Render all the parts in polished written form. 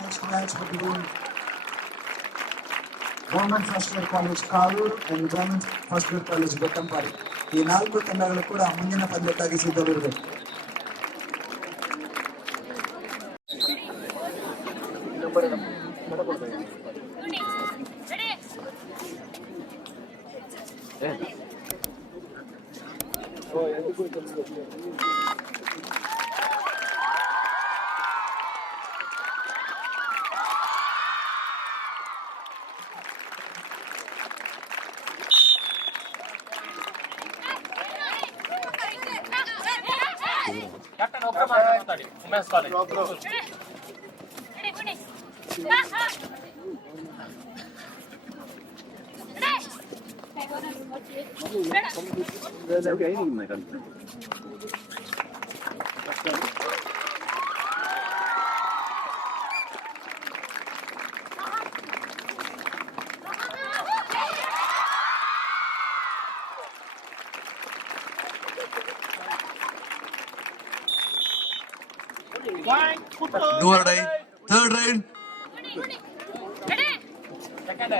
Next match between Government First Year College Kavur and Government First Year College Bettampari. ಈ ನಾಲ್ಕು ತಂಡಗಳು ಕೂಡ ಮುಂದಿನ ಪಂದ್ಯಕ್ಕಾಗಿ ಸಿದ್ಧವಿರಬೇಕು. Captain Okamari, Women's College. Do or die. Third round. Second.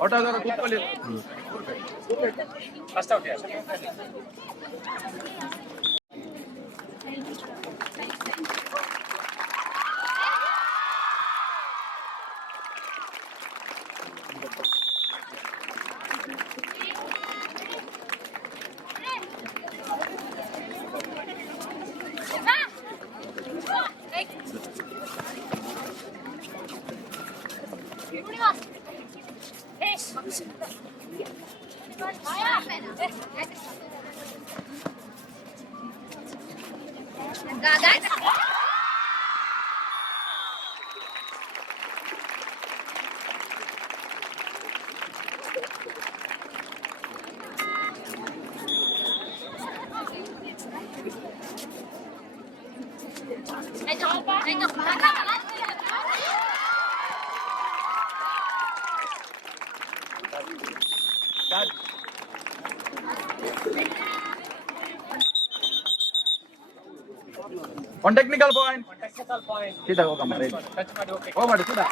Out of the good. First out, yes. One technical point. Technical point. Sida hoga mare. Touch ಮಾಡಿ okay. Go ಮಾಡಿ sida.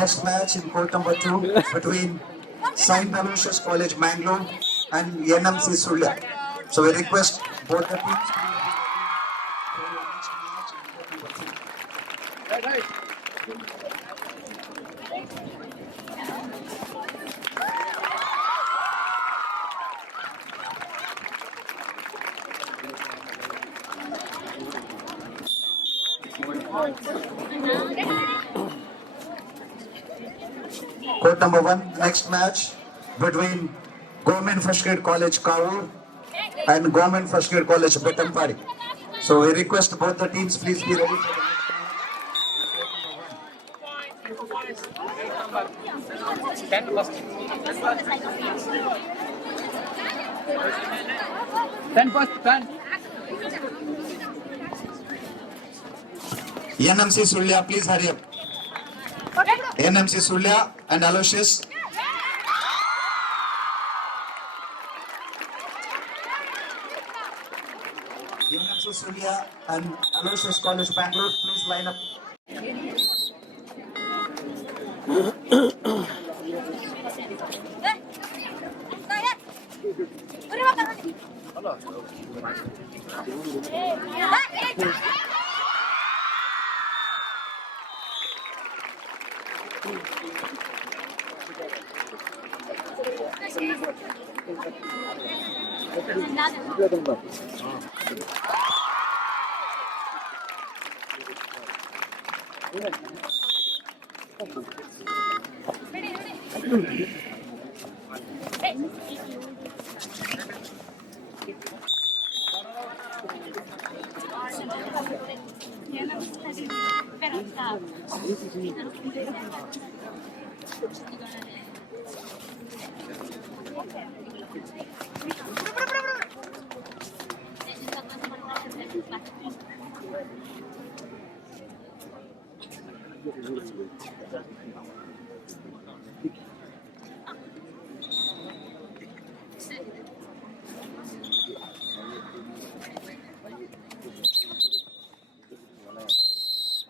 Next match in court number 2 between St. Aloysius College Mangalore and NMC Sulya. So we request both the teams to be ready for the next match in court number 3. Court number 1, next match between Government First Grade College Kavur and Government First Grade College Bettampari. So we request both the teams please be ready for the next match. 10 first 10. NMC Sulya, please hurry up. NMC Sulya and Aloysius. NMC Sulya and Aloysius College Bangalore, please line up.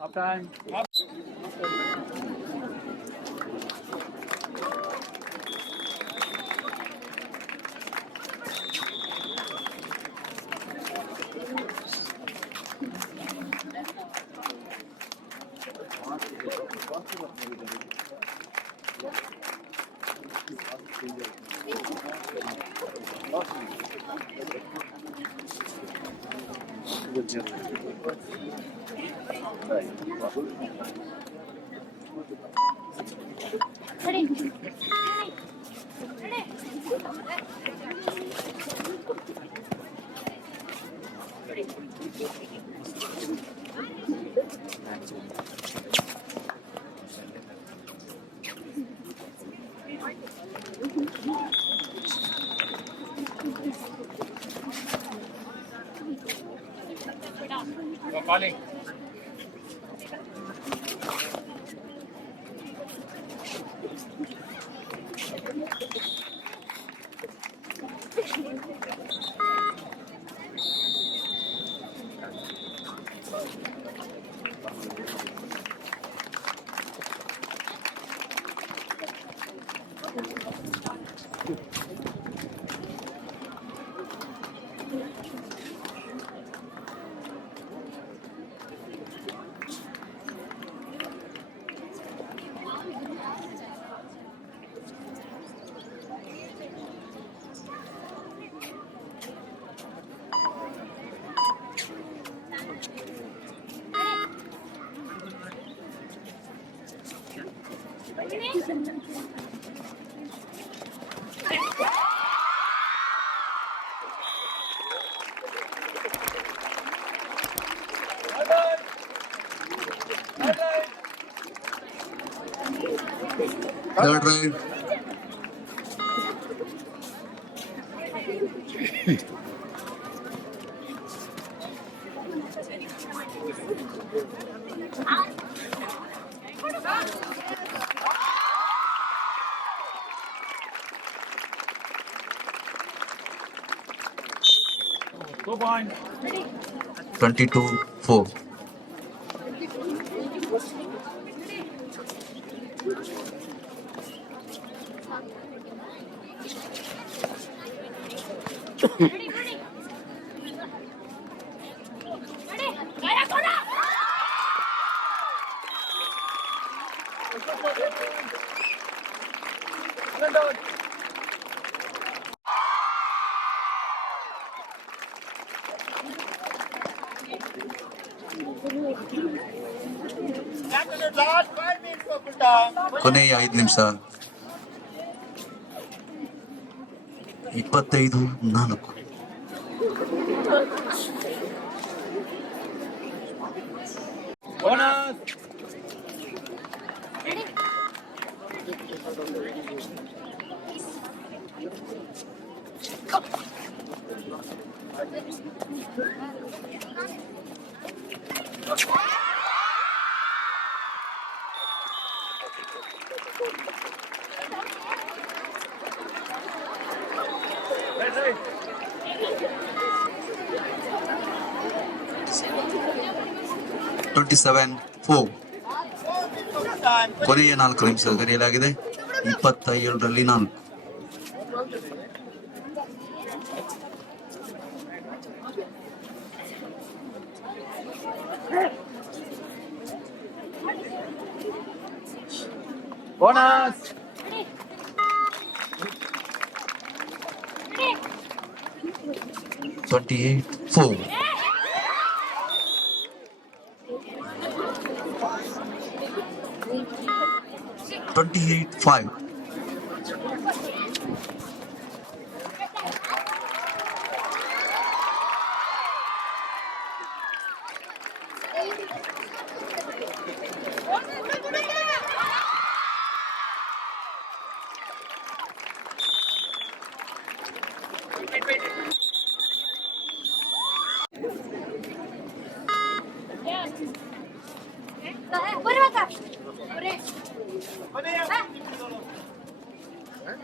Half time. You're calling. Third right. Two point. 22-4. ಕೊನೆಯ 5 ನಿಮಿಷ 25-4. Bonus. Right, right. 27-4. ಕೊನೆಯ 4 ನಿಮಿಷ ಕರೆಯಲಾಗಿದೆ. 27ರಲ್ಲಿ 4. Bonus. 28-4. 28-5.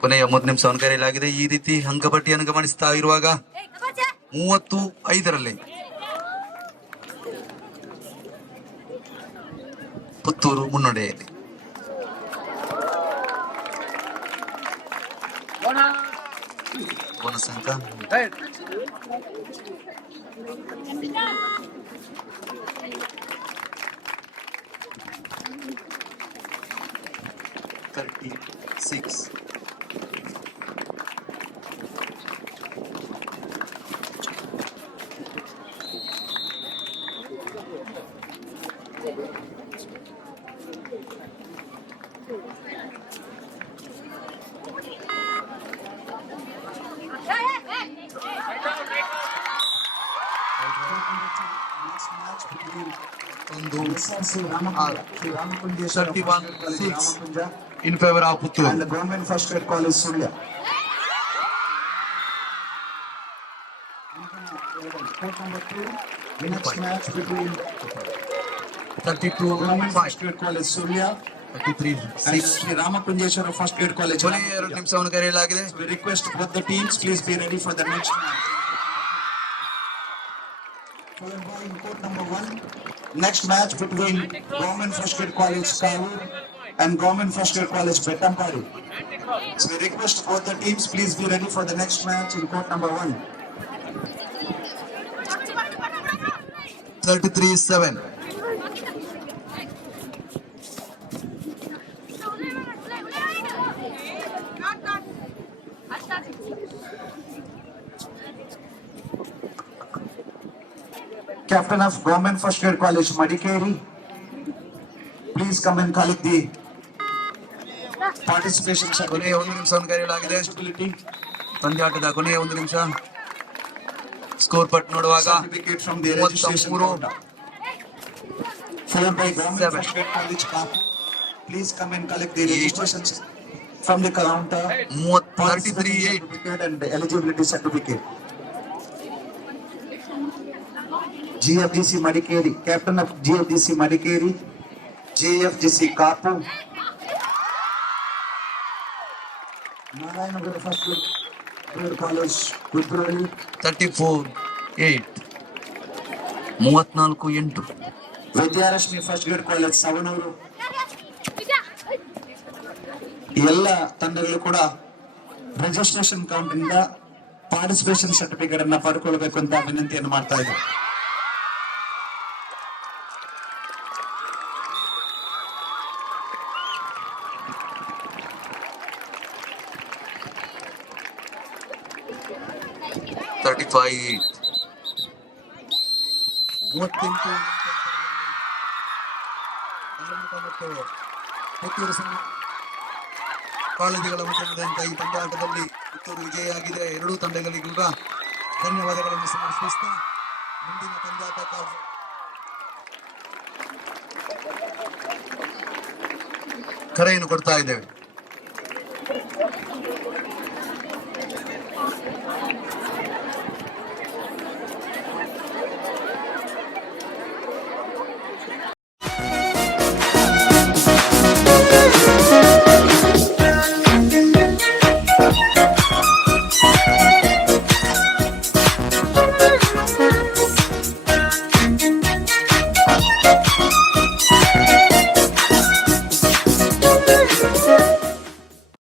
ಕೊನೆಯ 3 ನಿಮಿಷವನ್ನು ಕರೆಯಲಾಗಿದೆ. ಈ ರೀತಿ ಅಂಕಪಟ್ಟಿಯನ್ನು ಗಮನಿಸ್ತಾ ಇರುವಾಗ 35ರಲ್ಲಿ ಪುತ್ತೂರು ಮುನ್ನಡೆಯಲ್ಲಿ. ಬೋನಸ್ ಅಂಕ Right. 36. Sri Ramakunja 31-6 in favor of Puttur. and the Government First Grade College Surya. Court number 2, the next match between Government First 32-5. Grade College Surya and 33-6. Sri Ramakunjeshwara First Grade College. ಕೊನೆಯ 2 ನಿಮಿಷವನ್ನು ಕರೆಯಲಾಗಿದೆ. We request both the teams, please be ready for the next match. Followed by in court number 1, next match between Government First Grade College Kavur and Government First Grade College Betampari. So we request both the teams, please be ready for the next match in court number 1. 33-7. Captain of Government First Grade College Madikeri, please come and collect the participation ಕೊನೆಯ 1 ನಿಮಿಷವನ್ನು ಕರೆಯಲಾಗಿದೆ. certificate ಪಂದ್ಯಾಟದ ಕೊನೆಯ 1 ನಿಮಿಷ. Score ಪಟ್ ನೋಡುವಾಗ from the registration 33 counter. Followed by Government 7. First Grade College Kapu, please come and collect the registrations from the counter. 33-8. Certificate and eligibility certificate. GFGC Madikeri, Captain of GFGC Madikeri, GFGC Kapu, Narayanagura First Grade College Puttur, 34-8. 34-8. Vidyarashmi First Grade College Savanuru. ಎಲ್ಲ ತಂಡಗಳು ಕೂಡ registration ಕೌಂಟಿಂದ participation certificate ಅನ್ನ ಪಡ್ಕೊಳ್ಬೇಕು ಅಂತ ವಿನಂತಿಯನ್ನು ಮಾಡ್ತಾ ಇದ್ದಾರೆ. ಪುತ್ತೂರು ಕಾಲೇಜುಗಳ ಮಟ್ಟದಂತ ಈ ಪಂದ್ಯಾಟದಲ್ಲಿ ಪುತ್ತೂರು ವಿಜಯಿಯಾಗಿದೆ. ಎರಡೂ ತಂಡಗಳಿಗೂ ಕೂಡ ಧನ್ಯವಾದಗಳನ್ನು ಸಮರ್ಪಿಸ್ತಾ ಮುಂದಿನ ಪಂದ್ಯಾಟ ಕರೆಯನ್ನು ಕೊಡ್ತಾ ಇದ್ದೇವೆ.